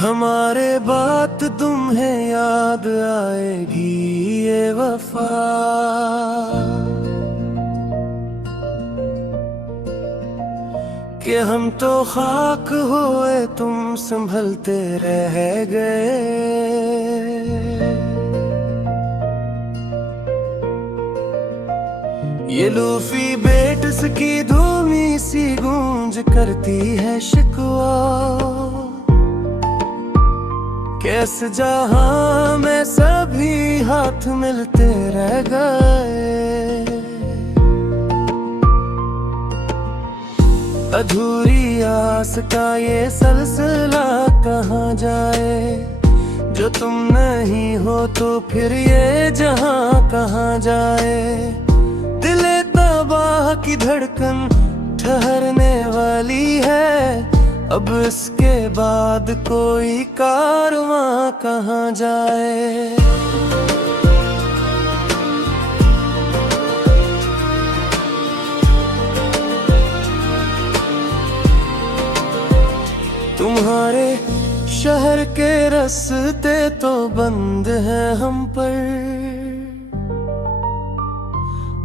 हमारे बात तुम्हें याद आएगी ये वफा। कि हम तो खाक हुए तुम संभलते रह गए। ये लूफी बेटस की धूमी सी गूंज करती है शिकवा। कैसे जहां में सभी हाथ मिलते रह गए। अधूरी आस का ये सिलसिला कहाँ जाए। जो तुम नहीं हो तो फिर ये जहां कहाँ जाए। दिले तबाह की धड़कन ठहरने वाली है। अब इसके बाद कोई कारवां कहाँ जाए। तुम्हारे शहर के रास्ते तो बंद हैं हम पर।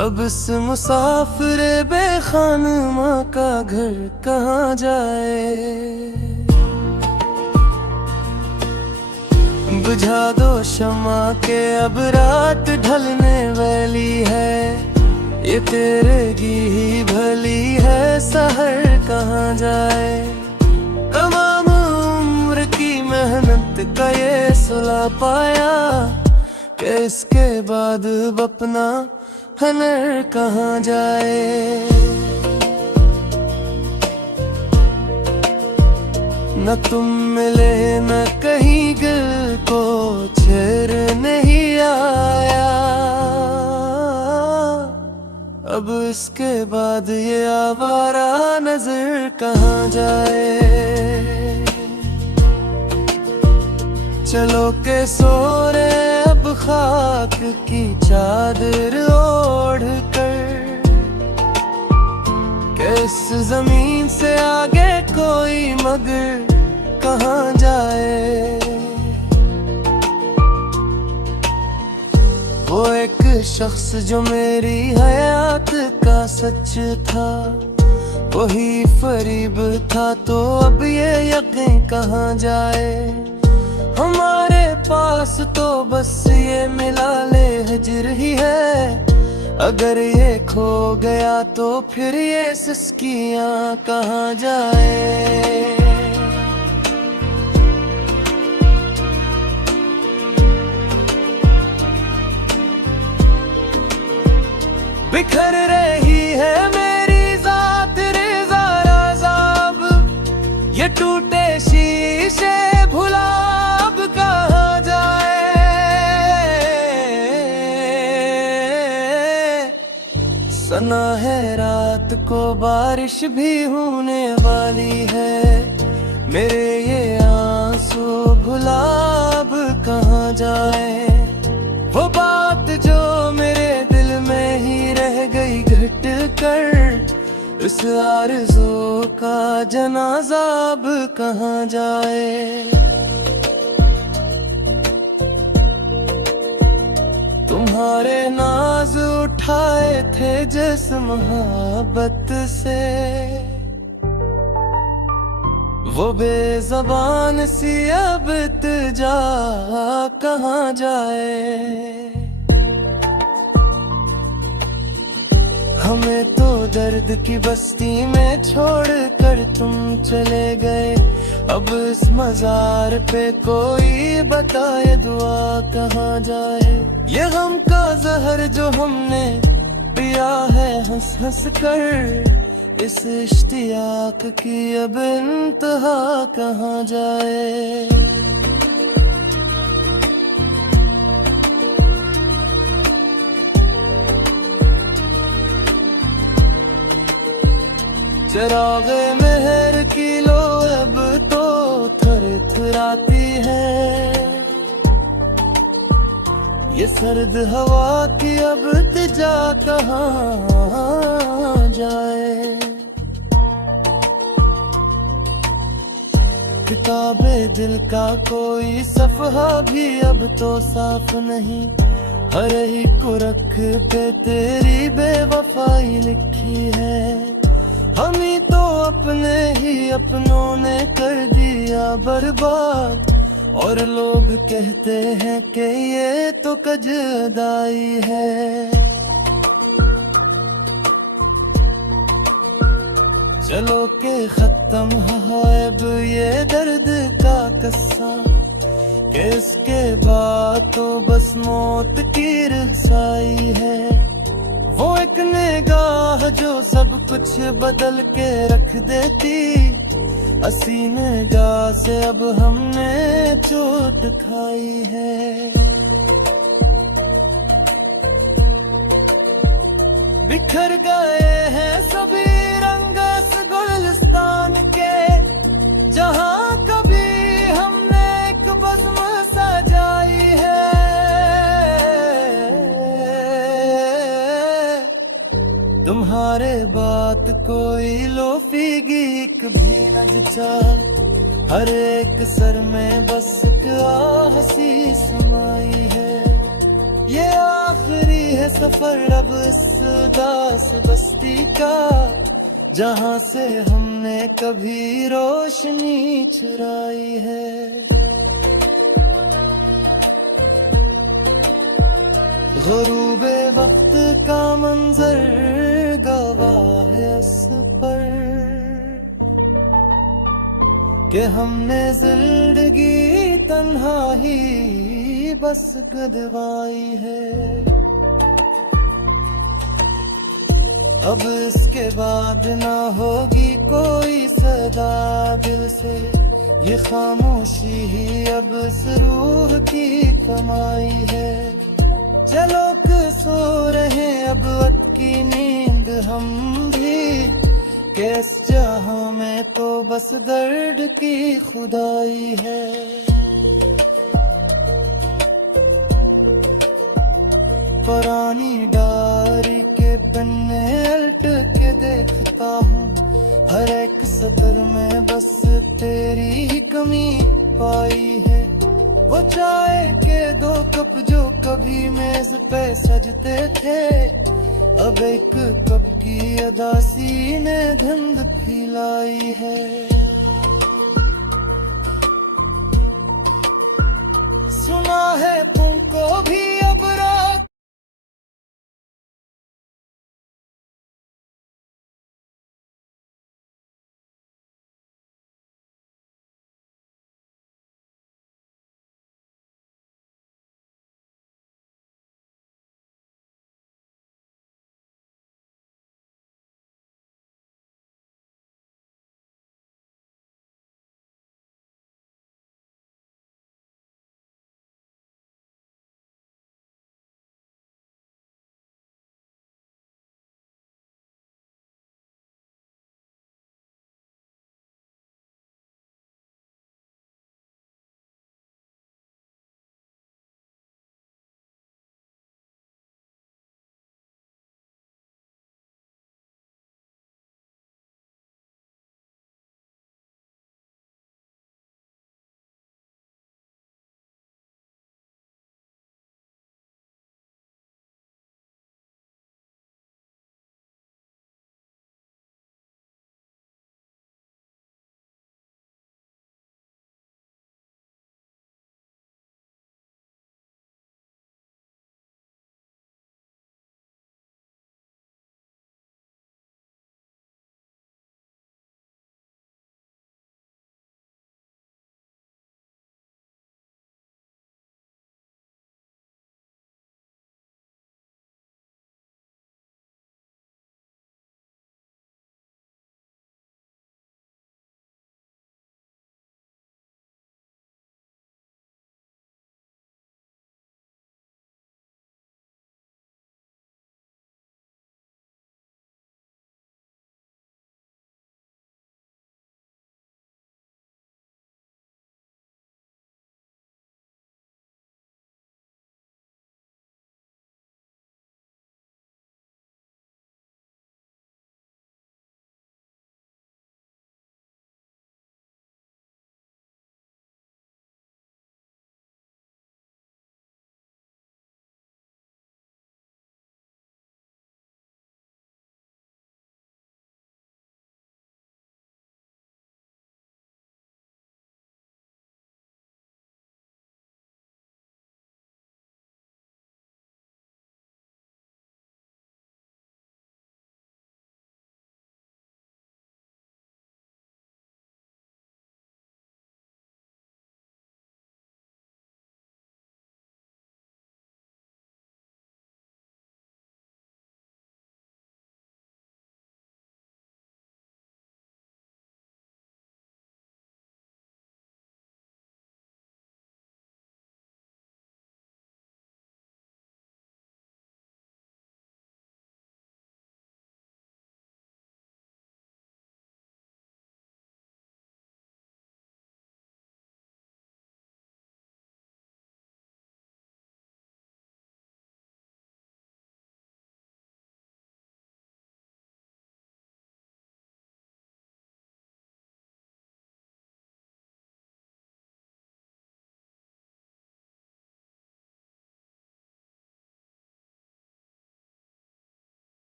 अब इस मुसाफिर बेखानमा का घर कहाँ जाए। बुझा दो शमा के अब रात ढलने वाली है। ये तेरे की ही भली है सहर कहाँ जाए। तमाम उम्र की मेहनत का ये सुला पाया। कि इसके बाद अपना हनर कहाँ जाए। न तुम मिले न कहीं दिल को छेड़ नहीं आया। अब इसके बाद ये आवारा नजर कहाँ जाए। चलो के सो रे अब खाक की चादर ओढ़ कर। किस जमीन से आगे कोई मगर कहाँ जाए। वो एक शख्स जो मेरी हयात का सच था। वही फरीब था तो अब ये यकीन कहाँ जाए। हमारे पास तो बस ये मिला ले हिजर ही है। अगर ये खो गया तो फिर ये सिस्कियाँ कहाँ जाए। बिखर रही है मेरी जात रेज़ा राज़ाब। ये टूटे शीशे भुला अब कहाँ जाए। सना है रात को बारिश भी होने वाली है। मेरे ये आंसू भुला अब कहाँ जाए। वो बात जो मेरे दिल में ही रह गई घट कर। इस आरज़ू का जनाजा अब कहाँ जाए। तुम्हारे नाज उठाए थे जिस मोहब्बत से। वो बेज़बान सी अब इत्जा कहाँ जाए। हमें तो दर्द की बस्ती में छोड़ कर तुम चले गए। अब इस मजार पे कोई बताए दुआ कहाँ जाए। ये गम का जहर जो हमने पिया है हंस हंस कर। इस इश्तियाक की अब इंतहा कहाँ जाए। चिरागे मेहर की लो अब तो थर थराती है। ये सर्द हवा की अब तिजा कहाँ जाए। किताबे दिल का कोई सफहा भी अब तो साफ नहीं, हर एक को रख पे तेरी बेवफाई लिखी है। हम ही तो अपने ही अपनों ने कर दिया बर्बाद, और लोग कहते हैं कि ये तो कजदाई है। चलो के खत्म है अब ये दर्द का कस्सा, कि इसके बाद तो बस मौत की रसाई है। वो एक निगाह जो सब कुछ बदल के रख देती, हंसी निगाह से अब हमने चोट खाई है। बिखर गए हैं सभी रंग इस गुलिस्तान के, जहां कभी हमने एक बज़्म सजाई है। तुम्हारे बात कोई लोफी गीक भी न जचा, हर एक सर में बस एक हंसी समाई है। ये आखिरी है सफर अब इस उदास बस्ती का, जहां से हमने कभी रोशनी चुराई है। ग़ुरूबे वक्त का मंजर गवाह है इस पर, कि हमने जिंदगी तन्हा ही बस गदवाई है। अब इसके बाद ना होगी कोई सदा दिल से, ये खामोशी ही अब इस रूह की कमाई है। चलो के सो रहे अब वक्त की नींद हम भी, कि इस जहां में तो बस दर्द की खुदाई है। पुरानी डायरी के पन्ने उल्ट के देखता हूँ, हर एक सतर में बस तेरी ही कमी पाई है। वो चाय के 2 कप जो कभी मेज पे सजते थे, अब एक कप की अदासी ने धुंध फैलाई है। सुना है तुमको भी